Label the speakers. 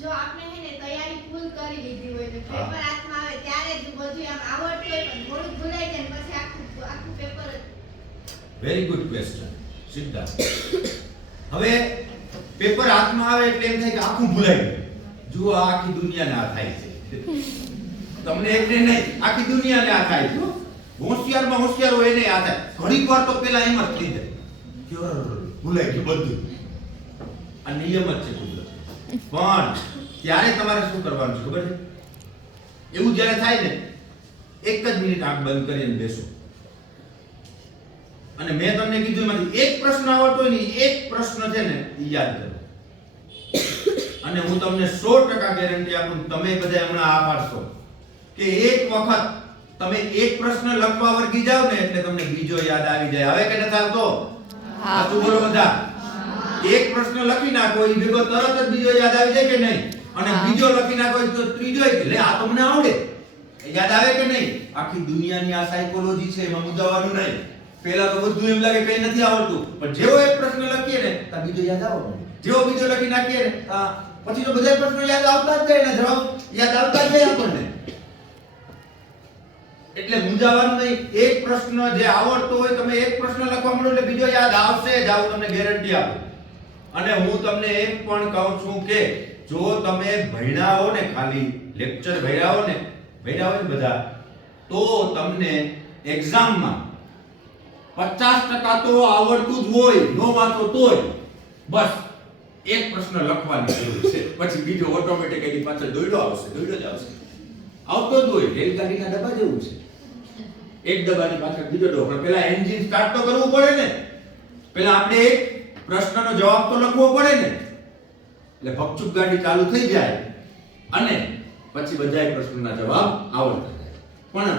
Speaker 1: જો આપણે હે ને તૈયારી ફૂલ કરી લીધી હોય ને પેપર હાથમાં આવે ત્યારે જ બધું આમ આવડતું હોય પણ થોડું ભૂલાઈ જાય પછી આખું આખું paper
Speaker 2: very good question Siddharth. હવે પેપર હાથમાં આવે એટલે એમ થાય કે આખું ભૂલાઈ ગયું. જુઓ આખી દુનિયાને આ થાય છે. તમને એકને નહીં આખી દુનિયાને આ થાય છે હોશિયારમાં હોશિયાર હોય એને આ થાય ઘણી વાર તો પેલા એમ જ થઈ જાય. ભૂલાઈ ગયું બધું. આ નિયમ જ છે પણ ત્યારે તમારે શું કરવાનું છે ખબર છે? એવું જ્યારે થાય ને એક જ મિનિટ આંખ બંધ કરીને બેસો. અને મેં તમને કીધું એમાંથી એક પ્રશ્ન આવડતો હોય ને એક પ્રશ્ન છે ને એ યાદ કરો. અને હું તમને સો ટકા ગેરંટી આપું તમે બધા હમણાં આ પાડશો કે એક વખત તમે એક પ્રશ્ન લખવા વર્ગી જાવ ને એટલે તમને બીજો યાદ આવી જાય. હવે કે નથી આવતો? હા તું બોલો બધા. એક પ્રશ્ન લખી નાખો એ ભેગો તરત જ બીજો યાદ આવી જાય કે નહીં? અને બીજો લખી નાખો તો ત્રીજો એટલે આ તમને આવડે. યાદ આવે કે નહીં? આખી દુનિયાની આ સાયકોલોજી છે એમાં મુજાવાનું નહીં. પહેલા તો બધું એમ લાગે કઈ નથી આવડતું. પણ જેવો એક પ્રશ્ન લખીએ ને તો બીજો યાદ આવવા જેવો બીજો લખી નાખીએ ને પછી તો બધા પ્રશ્નો યાદ આવતા જ જાય ને જવાબ યાદ આવતા જ જાય આપણને. એટલે મૂંઝાવાનું નહીં. એક પ્રશ્ન જે આવડતો હોય તમે એક પ્રશ્ન લખવા માંડો એટલે બીજો યાદ આવશે જ. આવું તમને ગેરંટી આપું. અને હું તમને એમ પણ કહું છું કે જો તમે ભણ્યા હો ને ખાલી લેક્ચર ભર્યા ને ભર્યા ને બધા, તો તમને એક્ઝામમાં પચાસ ટકા તો આવડતું જ હોય, નો વાંચો તોય. બસ, એક પ્રશ્ન લખવાની જરૂર છે. પછી બીજો ઓટોમેટિક એની પાછળ દોડ્યો આવશે દોડ્યો જ આવશે. આવતો જ હોય, રેલગાડીના ડબ્બા જેવું છે. એક ડબ્બાની પાછળ બીજો ડબ્બો પેલા એન્જિન સ્ટાર્ટ તો કરવું પડે ને. પેલા આપણે એક પ્રશ્નનો જવાબ તો લખવો પડે ને. એટલે ભપચુપ ગાડી ચાલુ થઈ જાય અને પછી બધાય પ્રશ્નના જવાબ આવડતા જાય. પણ